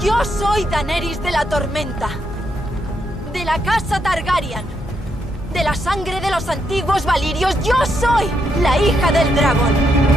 Yo soy Daenerys de la Tormenta. De la casa Targaryen. De la sangre de los antiguos valirios. Yo soy la hija del dragón.